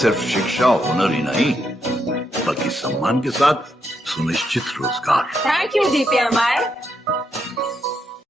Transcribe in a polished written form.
सिर्फ शिक्षा हुनर ही नहीं बल्कि सम्मान के साथ सुनिश्चित रोजगार। Thank you, DPMI.